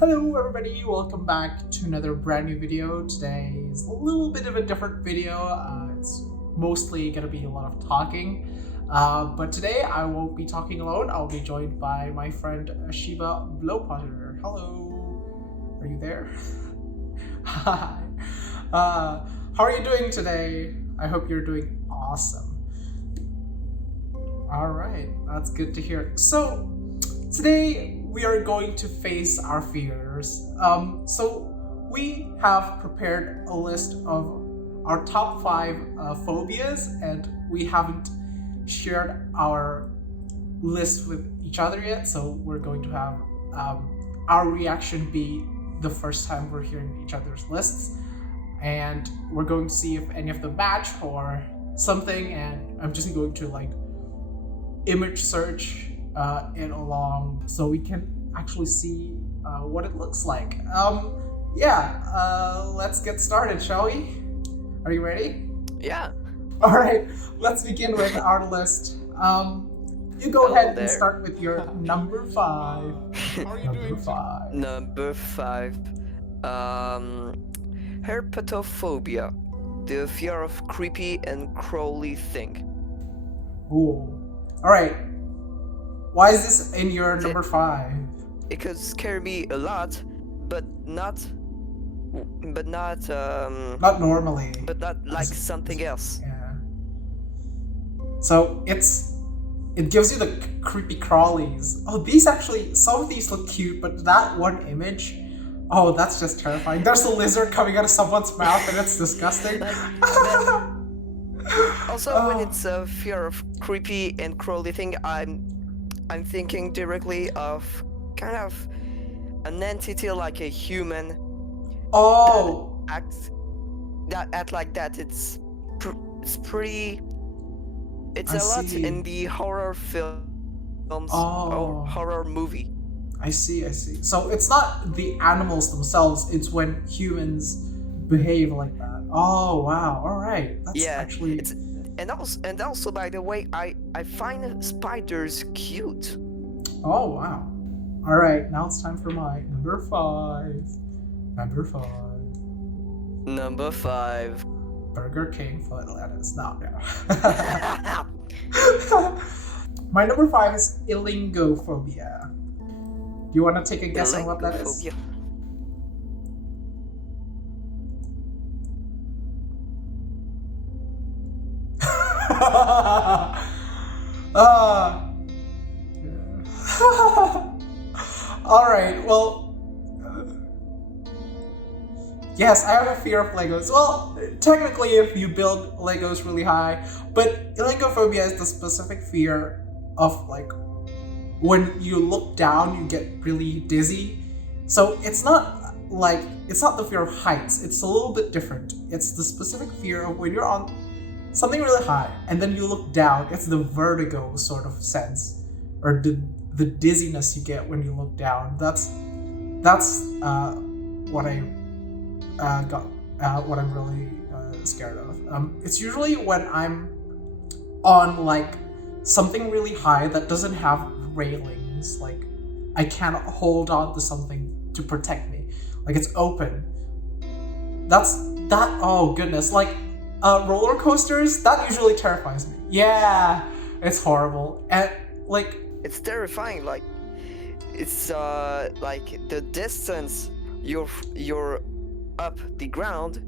Hello everybody, welcome back to another brand new video. Today is a little bit of a different video. It's mostly going to be a lot of talking. But today I won't be talking alone. I'll be joined by my friend Shiba Blopotter. Hello, are you there? Hi. How are you doing today? I hope you're doing awesome. Alright, that's good to hear. So, today we are going to face our fears. So we have prepared a list of our top 5 phobias, and we haven't shared our list with each other yet. So we're going to have our reaction be the first time we're hearing each other's lists, and we're going to see if any of them match or something. And I'm just going to image search it along so we can actually see what it looks like. Let's get started, shall we? Are you ready? Yeah. All right, let's begin with our list. You go ahead and start with your number 5. Number 5. Herpetophobia, the fear of creepy and crawly thing. Ooh. All right. Why is this in your number 5? It could scare me a lot, but not normally. But not like something else. Yeah. So it gives you the creepy crawlies. Oh, some of these look cute, but that one image, oh, that's just terrifying. There's a lizard coming out of someone's mouth, and it's disgusting. Also, when it's a fear of creepy and crawly thing, I'm thinking directly of kind of an entity like a human. Oh, that act like that. It's pretty. It's a lot in the horror films or horror movie. I see. So it's not the animals themselves; it's when humans behave like that. Oh wow! All right, that's actually. And also, by the way, I find spiders cute. Oh wow! All right, now it's time for my number 5. Number 5. Burger King foot lettuce. No. My number 5 is ilingophobia. Do you want to take a guess on what that is? All right, well, yes, I have a fear of Legos. Well, technically, if you build Legos really high, but ilingophobia is the specific fear of when you look down, you get really dizzy. So it's not the fear of heights. It's a little bit different. It's the specific fear of when you're on something really high and then you look down. It's the vertigo sort of sense, or the dizziness you get when you look down. That's what I'm really scared of. It's usually when I'm on something really high that doesn't have railings. I can't hold on to something to protect me. It's open. Oh goodness. Roller coasters, that usually terrifies me. Yeah, it's horrible. And it's terrifying. It's the distance you're up the ground.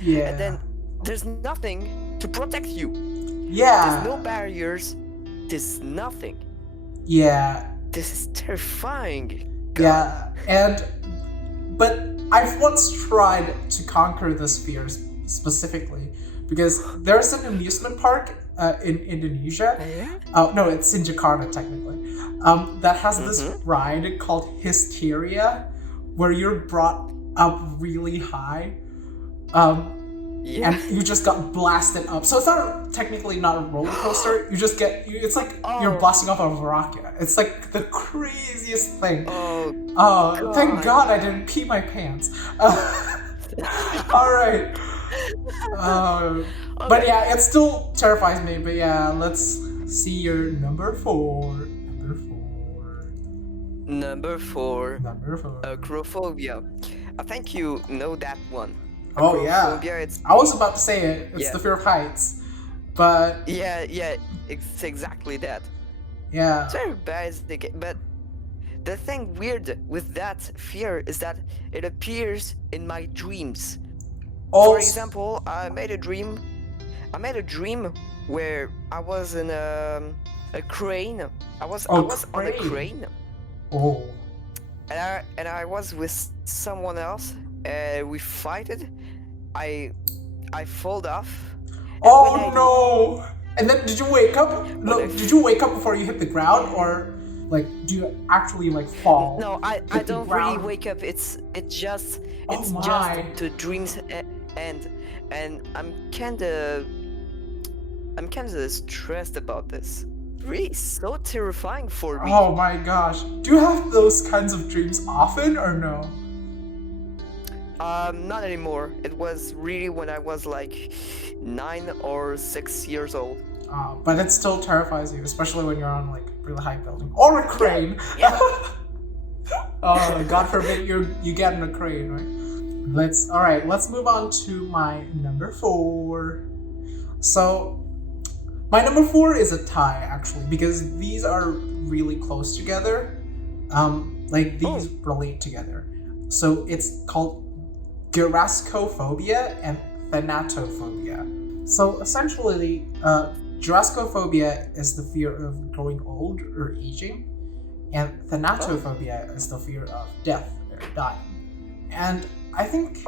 Yeah. And then there's nothing to protect you. Yeah. There's no barriers. There's nothing. Yeah. This is terrifying. God. Yeah. But I've once tried to conquer this fear specifically because there's an amusement park in Indonesia. Yeah? Oh no, it's in Jakarta technically. That has this ride called Hysteria, where you're brought up really high, and you just got blasted up. So it's technically not a roller coaster. You just it's like you're blasting off a rocket. It's the craziest thing. Oh, thank God I didn't pee my pants. All right. But yeah, it still terrifies me. But yeah, let's see your number 4. Number 4, Number 4. acrophobia. I think you know that one. Oh yeah. Acrophobia, it's I was about to say it. It's yeah, the fear of heights. But yeah, it's exactly that. It's yeah. very basic, but the thing weird with that fear is that it appears in my dreams. For Also, example, I made a dream. I made a dream where I was in a crane. I was on a crane. crane, Oh. and I was with someone else. We fighted. I I fall off, and Oh no! And then did you wake up? when I No, did you wake up before you hit the ground, or like do you actually like fall? no, I Hit the don't really ground? wake up. Oh It's just my! the dreams end, and I'm kinda stressed about this. Really, so terrifying for me. Oh my gosh! Do you have those kinds of dreams often, or no? Not anymore. It was really when I was like 9 or 6 years old. But it still terrifies you, especially when you're on like really high building or a crane. Yeah. God forbid you get in a crane, right? Let's move on to my number 4. So my number 4 is a tie actually, because these are really close together. Like these relate together. So it's called Gyrascophobia and Thanatophobia. So essentially, Gyrascophobia is the fear of growing old or aging, and Thanatophobia is the fear of death or dying. And I think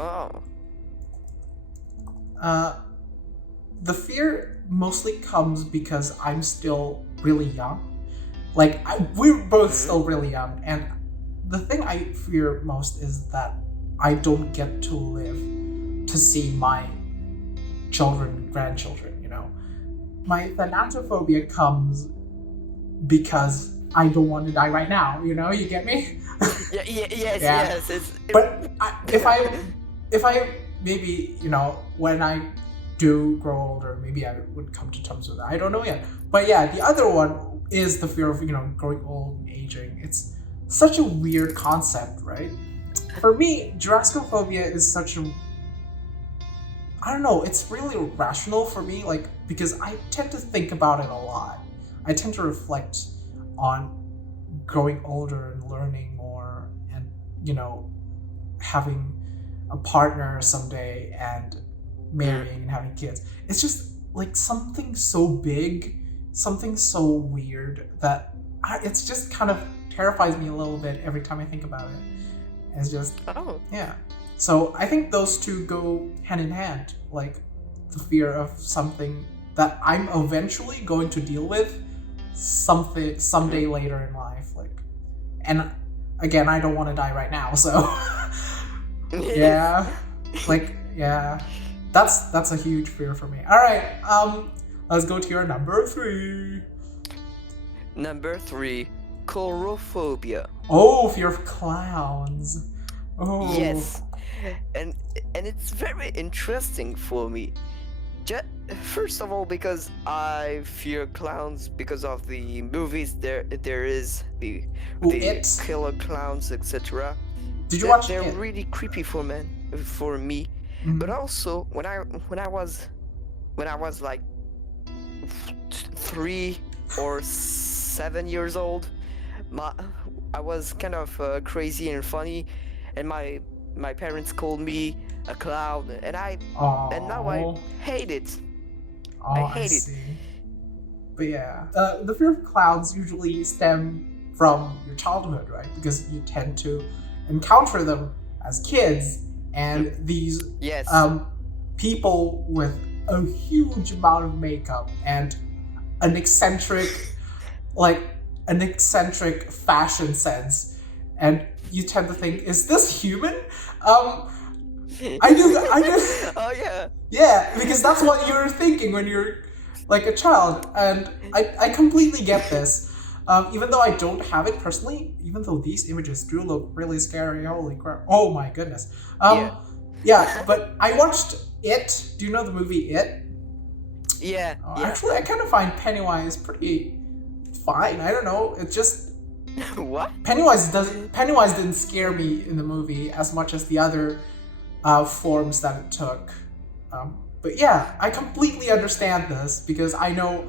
the fear mostly comes because I'm still really young. Like we're both still really young, and the thing I fear most is that I don't get to live to see my children, grandchildren, you know. My thanatophobia comes because I don't want to die right now, you know, you get me? Yes. But if I maybe, you know, when I do grow older, maybe I would come to terms with it. I don't know yet. But yeah, the other one is the fear of, you know, growing old and aging. It's such a weird concept, right? For me, Gyrascophobia is such a, I don't know, it's really rational for me, like, because I tend to think about it a lot. I tend to reflect on growing older and learning more and, you know, having a partner someday and marrying and having kids. It's just like something so big, something so weird that it's just kind of terrifies me a little bit every time I think about it. It's just, yeah. So I think those two go hand in hand, like the fear of something that I'm eventually going to deal with someday later in life, like, and again, I don't want to die right now, so yeah, like, yeah, that's a huge fear for me. All right, let's go to your number 3. Number 3, chorophobia. Oh, fear of clowns. Oh. Yes, and it's very interesting for me. First of all, because I fear clowns because of the movies. There is the It? killer clowns, etc. Did you watch They're it? really creepy for me. Mhm. But also when I was like 3 or 7 years old, I was kind of crazy and funny, and my parents called me a clown, and now I hate it. I hate it. See. But yeah, the fear of clowns usually stem from your childhood, right? Because you tend to encounter them as kids, and these people with a huge amount of makeup and an eccentric fashion sense, and you tend to think, is this human? I do. Oh yeah. Yeah, because that's what you're thinking when you're like a child, and I completely get this. Even though I don't have it personally, even though these images do look really scary, holy crap! Oh my goodness. Yeah, but I watched It. Do you know the movie It? Yeah. Actually, I kind of find Pennywise pretty fine. I don't know. It just What? Pennywise didn't scare me in the movie as much as the other forms that it took. But yeah, I completely understand this because I know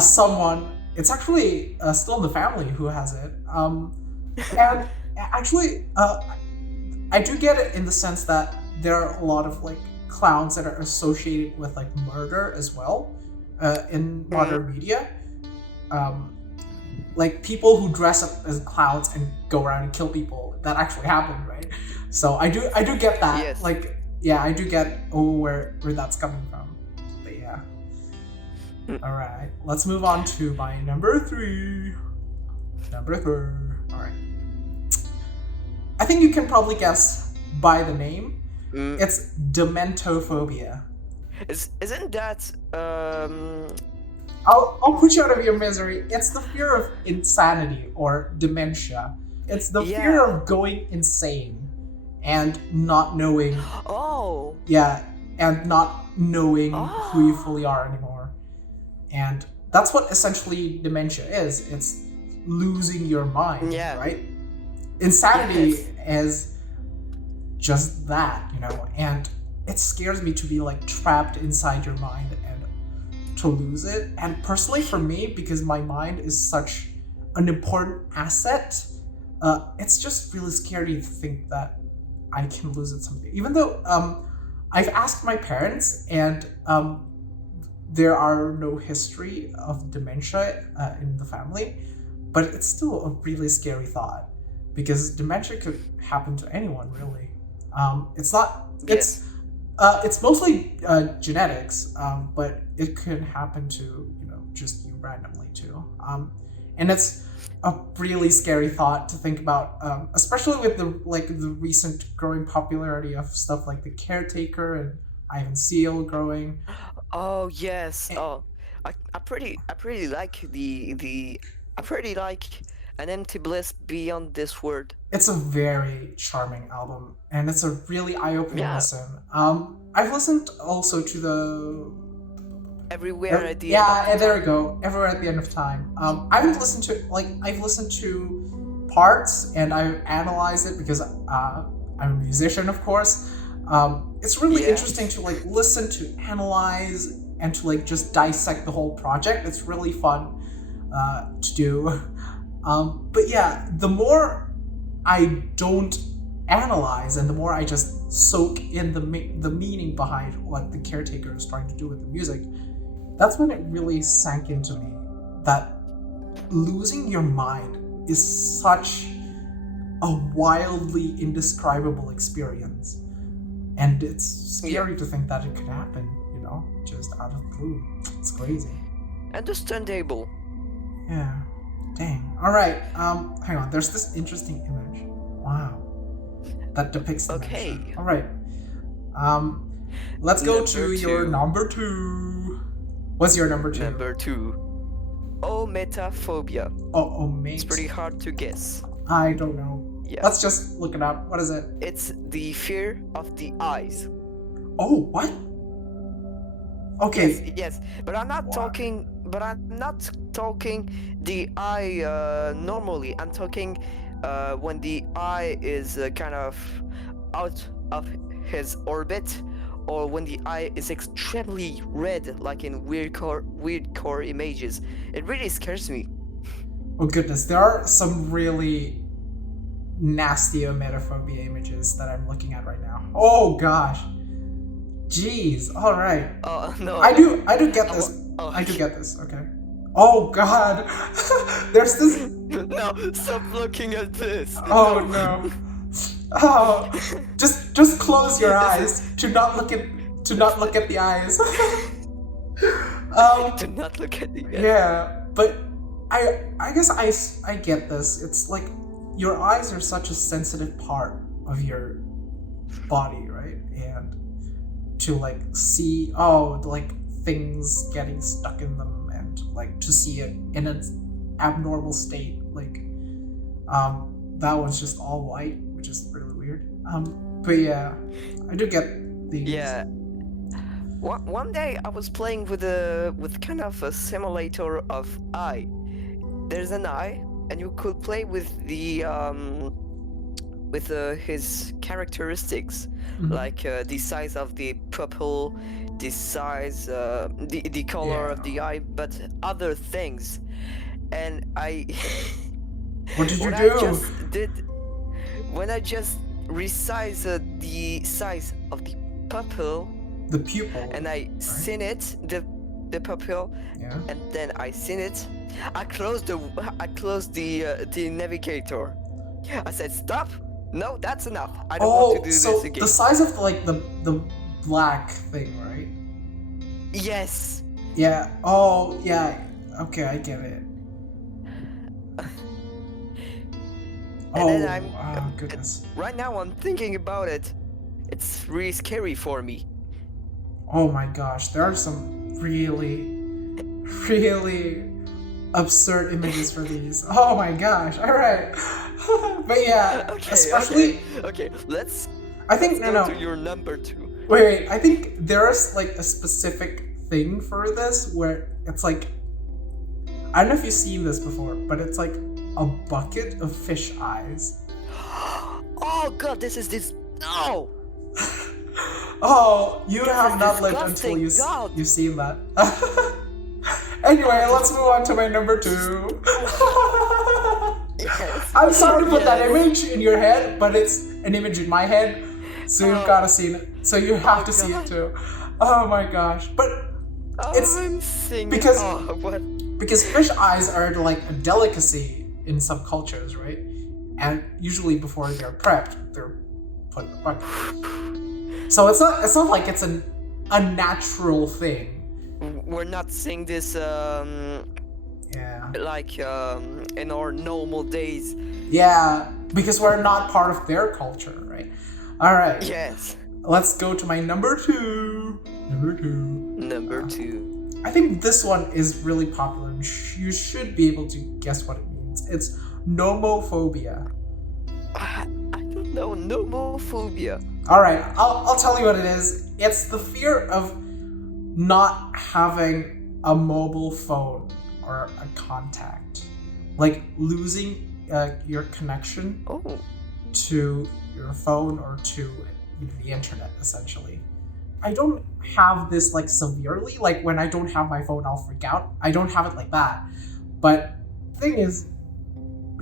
someone. It's actually still in the family who has it. And actually, I do get it in the sense that there are a lot of like clowns that are associated with like murder as well in modern media. Um, like people who dress up as clowns and go around and kill people, that actually happened, right? So I do get that. Yes. Like yeah, I do get where that's coming from. But yeah. All right, let's move on to my number 3. Number 3. All right. I think you can probably guess by the name. It's dementophobia. Isn't that I'll put you out of your misery. It's the fear of insanity or dementia. It's the fear of going insane and not knowing. Oh. Yeah, and not knowing who you fully are anymore. And that's what essentially dementia is. It's losing your mind, right? Insanity is just that, you know, and it scares me to be like trapped inside your mind and to lose it. And personally for me, because my mind is such an important asset, it's just really scary to think that I can lose it someday. Even though I've asked my parents and there are no history of dementia in the family, but it's still a really scary thought because dementia could happen to anyone, really. It's not. It's mostly genetics, but it could happen to just you randomly too. And it's a really scary thought to think about, especially with the recent growing popularity of stuff like The Caretaker and Ivan Seal growing. Oh yes. I pretty like I pretty like An Empty Bliss Beyond This World. It's a very charming album, and it's a really eye-opening listen. I've listened also to the Everywhere at the end. Yeah, there we go. Everywhere at the End of Time. I haven't listened to I've listened to parts and I've analyzed it because I'm a musician, of course. It's really interesting to listen to, analyze, and to just dissect the whole project. It's really fun to do. But yeah, the more I don't analyze and the more I just soak in the meaning behind what The Caretaker is trying to do with the music, that's when it really sank into me that losing your mind is such a wildly indescribable experience. And it's scary to think that it could happen, just out of the blue. It's crazy. Understandable. Yeah. Dang. All right. Hang on. There's this interesting image. Wow. That depicts the dementia. All right. Let's go to your number 2. What's your number 2? Number 2. Ometaphobia. It's pretty hard to guess. I don't know. Yeah. Let's just look it up. What is it? It's the fear of the eyes. Oh, what? Okay. Yes, but I'm not talking. But I'm not talking the eye normally. I'm talking when the eye is kind of out of his orbit, or when the eye is extremely red, like in weird core images. It really scares me. Oh goodness, there are some really nasty ometophobia images that I'm looking at right now. Oh gosh. Jeez. All right. Oh no. I do get this. I do get this. Okay. Oh God. There's this. No, stop looking at this. Oh no. Oh, just close your eyes. To not look at the eyes. Do not look at the eyes. Yeah, but I guess I get this. It's like your eyes are such a sensitive part of your body, right? And to see things getting stuck in them and to see it in an abnormal state, that one's just all white, which is really weird. But yeah, I do get these. Yeah. One day I was playing with kind of a simulator of eye. There's an eye, and you could play with his characteristics, like the size of the pupil, the size, the color of the eye, but other things. And What did you what do? I just did when I just resized the size of the pupil, The pupil. and I seen it, the pupil, and then I seen it. I closed the navigator. I said, "Stop! No, that's enough. I don't want to do this again." The size of the black thing, right? Yes. Yeah. Oh, yeah. Okay, I get it. And then goodness. Right now I'm thinking about it. It's really scary for me. Oh my gosh, there are some really, really absurd images for these. Oh my gosh. All right. But yeah, especially. Okay. Let's go to your number 2. Wait. I think there's like a specific thing for this where it's like, I don't know if you've seen this before, but it's like a bucket of fish eyes. Oh god, this is this. No. Oh, you have not lived until you've seen that. Anyway, let's move on to my number 2. Yes. I'm sorry to put that image in your head, but it's an image in my head, so you've got to see it. So you have to see it too. Oh my gosh! But it's because fish eyes are like a delicacy in some cultures, right? And usually before they're prepped, they're put in the bucket. So it's not like it's a natural thing. We're not seeing this like in our normal days. Yeah, because we're not part of their culture, right? All right. Yes. Let's go to my number 2. Number 2. I think this one is really popular, and you should be able to guess what it means. It's nomophobia. I don't know, nomophobia. All right, I'll tell you what it is. It's the fear of not having a mobile phone or a contact, like losing your connection to your phone or to the internet, essentially. I don't have this like severely, like when I don't have my phone I'll freak out. I don't have it like that. But the thing is,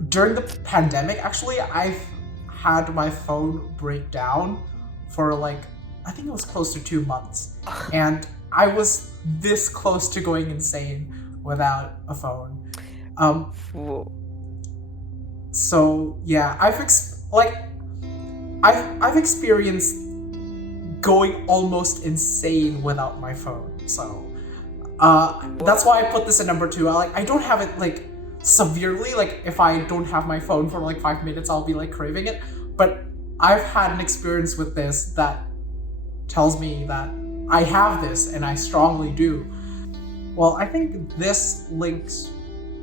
during the pandemic, actually, I've had my phone break down for like, I think it was close to 2 months. And I was this close to going insane without a phone. So yeah, I've experienced going almost insane without my phone. So that's why I put this at number 2. I don't have it like severely, like if I don't have my phone for like 5 minutes I'll be like craving it, but I've had an experience with this that tells me that I have this, and I strongly do. Well, I think this links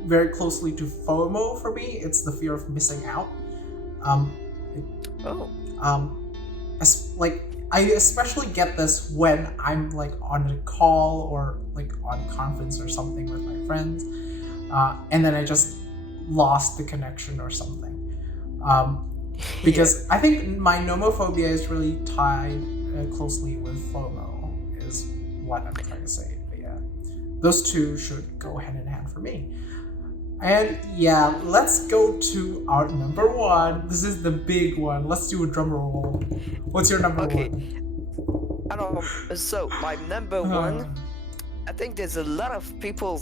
very closely to FOMO for me. It's the fear of missing out. I especially get this when I'm like on a call or like on a conference or something with my friends, and then I just lost the connection or something. Because I think my nomophobia is really tied closely with FOMO, is what I'm trying to say. But yeah, those two should go hand in hand for me. And yeah, let's go to our number 1. This is the big one. Let's do a drum roll. What's your number 1? I don't know. So my number 1, I think there's a lot of people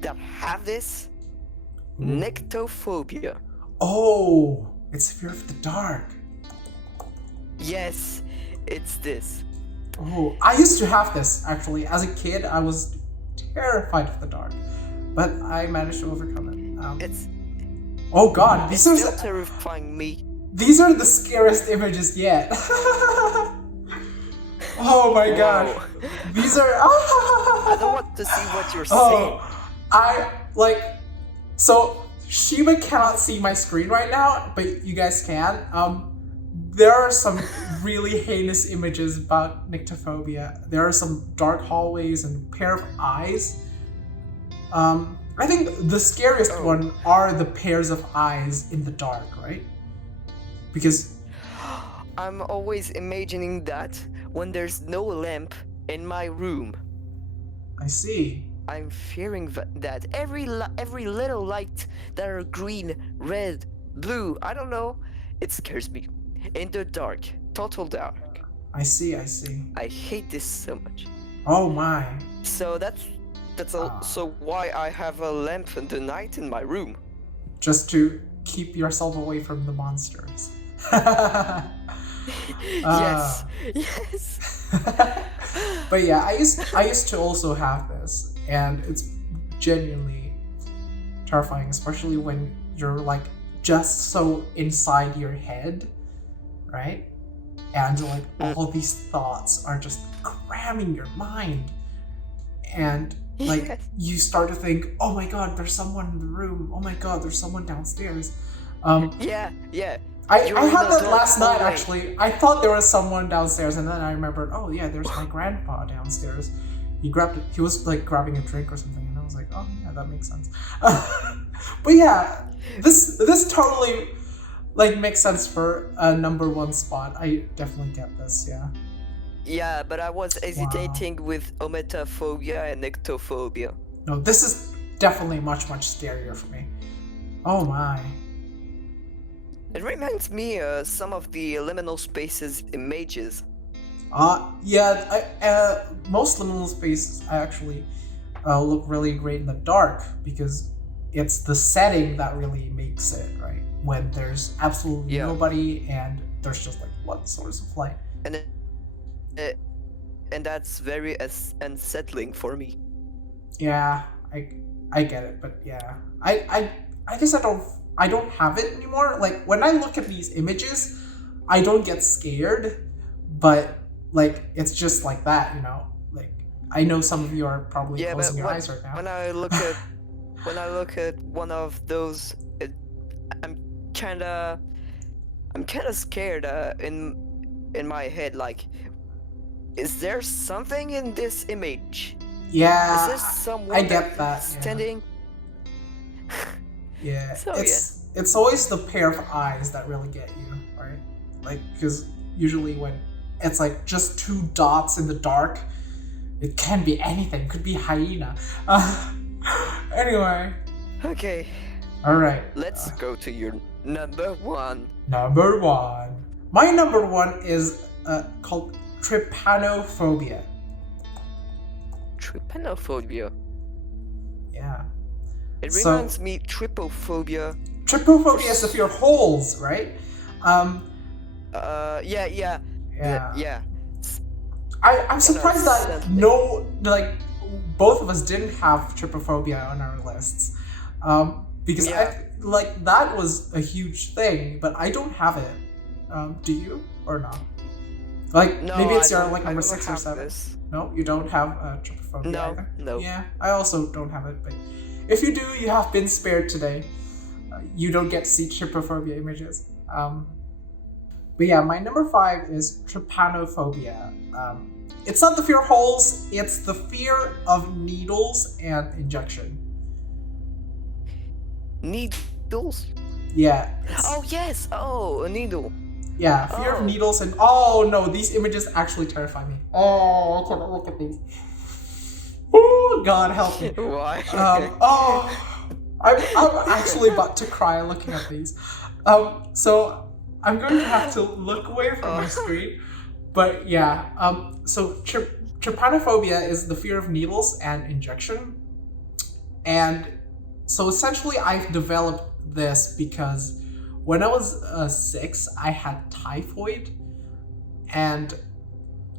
that have this nyctophobia. Oh, it's fear of the dark. Yes, it's this. Oh, I used to have this actually. As a kid, I was terrified of the dark, but I managed to overcome it. Oh god, these are still terrifying me. These are the scariest images yet. Oh my gosh, these are. I don't want to see what you're saying. So Shiba cannot see my screen right now, but you guys can. There are some really heinous images about nyctophobia. There are some dark hallways and a pair of eyes. I think the scariest Oh. one are the pairs of eyes in the dark, right? Because I'm always imagining that when there's no lamp in my room. I see. I'm fearing that every little light that are green, red, blue, I don't know, it scares me. In the dark, total dark. I see. I see. I hate this so much. Oh my. So that's also why I have a lamp in the night in my room. Just to keep yourself away from the monsters. Yes, yes. But yeah, I used to also have this, and it's genuinely terrifying, especially when you're like just so inside your head, right? And like all these thoughts are just cramming your mind, and like Yes. you start to think, oh my god, there's someone in the room. Oh my god, there's someone downstairs. Yeah, yeah. I You're had in a that dark last night hallway. actually. I thought there was someone downstairs, and then I remembered, oh yeah, there's my grandpa downstairs. He was like grabbing a drink or something, and I was like, oh yeah, that makes sense. But yeah, this totally like makes sense for a number one spot. I definitely get this, yeah. Yeah, but I was hesitating with ometophobia and ectophobia. No, this is definitely much scarier for me. Oh my. It reminds me some of the liminal spaces images. Yeah, most liminal spaces actually look really great in the dark because it's the setting that really makes it, right? When there's absolutely nobody and there's just like one source of light. And that's very unsettling for me. Yeah, I get it, but yeah, I guess I don't have it anymore. Like when I look at these images, I don't get scared, but like it's just like that, you know. Like I know some of you are probably closing your eyes right now. When I look at one of those, I'm kind of scared in my head. Like, is there something in this image? Yeah, Is there someone I get that. standing? Yeah, So, it's always the pair of eyes that really get you, right? Like, because usually when it's like just two dots in the dark, it can be anything. Could be hyena. Anyway. Okay. All right. Let's go to your number one. Number one. My number one is called trypanophobia. Trypanophobia. Yeah. It reminds me trypophobia. Trypophobia is the fear of holes, right? Yeah. I'm surprised that both of us didn't have trypophobia on our lists, because that was a huge thing, but I don't have it. Do you or not? Like no, maybe it's your like number 6 or 7. This. No, you don't have trypophobia either? No. Yeah, I also don't have it, but if you do, you have been spared today. You don't get to see trypophobia images. But yeah, my number 5 is trypanophobia. It's not the fear of holes, it's the fear of needles and injection. Needles? Yeah. Oh, yes! Oh, a needle. Yeah, fear of needles and... Oh, no, these images actually terrify me. Oh, I cannot look at these. Oh, God, help me. Why? I'm actually about to cry looking at these. So I'm going to have to look away from my screen. But yeah, so trypanophobia is the fear of needles and injection. And so essentially I've developed this because when I was 6, I had typhoid and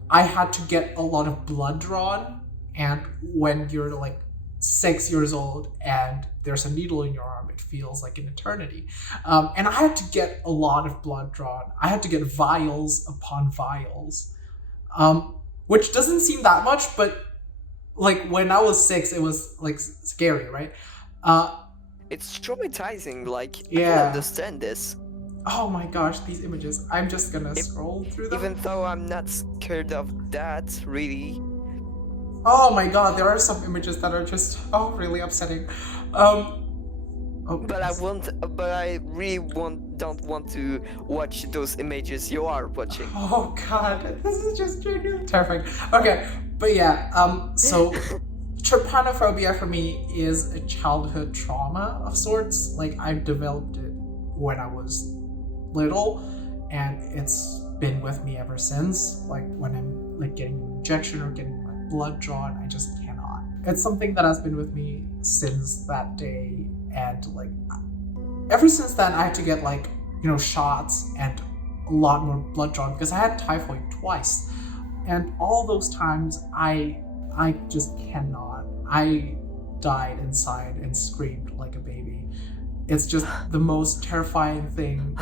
I had to get a lot of blood drawn. And when you're like 6 years old and there's a needle in your arm, it feels like an eternity. And I had to get a lot of blood drawn. I had to get vials upon vials, which doesn't seem that much, but like when I was 6, it was like scary, right? It's traumatizing, like, Yeah. I can understand this. Oh my gosh, these images. I'm just gonna scroll through them. Even though I'm not scared of that, really. Oh my god, there are some images that are just really upsetting. Oh, But yes. I really don't want to watch those images you are watching. Oh god, this is just genuinely terrifying. Okay, but yeah, so trypanophobia for me is a childhood trauma of sorts. Like, I've developed it when I was little, and it's been with me ever since. Like, when I'm like getting an injection or getting my blood drawn, I just cannot. It's something that has been with me since that day, and like ever since then I had to get like, shots and a lot more blood drawn because I had typhoid twice. And all those times I just cannot. I died inside and screamed like a baby. It's just the most terrifying thing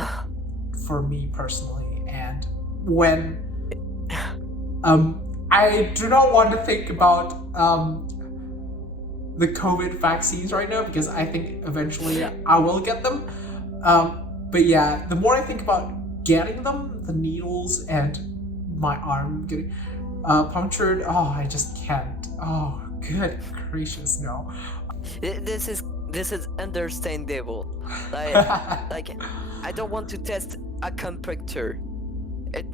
for me personally. And when I do not want to think about the COVID vaccines right now because I think eventually I will get them. But yeah, the more I think about getting them, the needles and my arm getting punctured, I just can't. Oh, good gracious, no. This is understandable. Like like I don't want to test a compactor. It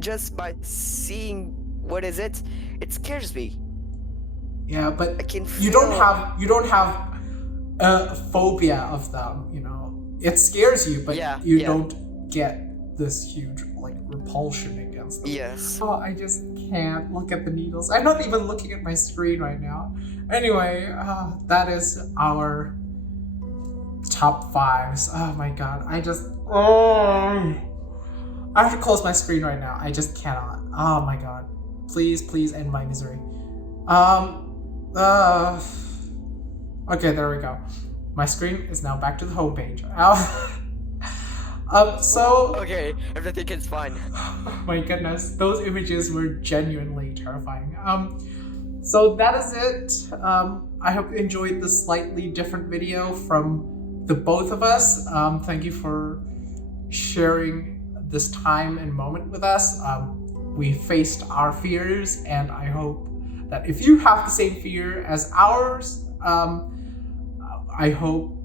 just by seeing what is it, it scares me. Yeah, but I can you don't have a phobia of them. It scares you, but you don't get this huge like repulsion against them. Yes. Oh, I just can't look at the needles. I'm not even looking at my screen right now. Anyway, that is our top fives. Oh my god, I have to close my screen right now. I just cannot. Oh my god, please end my misery. Okay, there we go. My screen is now back to the homepage. So Okay, everything is fine. my goodness, those images were genuinely terrifying. So that is it. I hope you enjoyed this slightly different video from the both of us. Thank you for sharing this time and moment with us. We faced our fears, and I hope that if you have the same fear as ours, I hope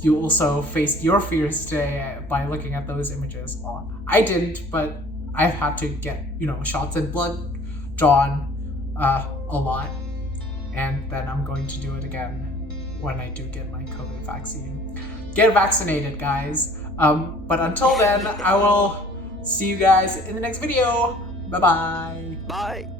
you also faced your fears today by looking at those images. Well, I didn't, but I've had to get, shots and blood drawn a lot, and then I'm going to do it again when I do get my COVID vaccine. Get vaccinated, guys. But until then, I will see you guys in the next video. Bye-bye. Bye.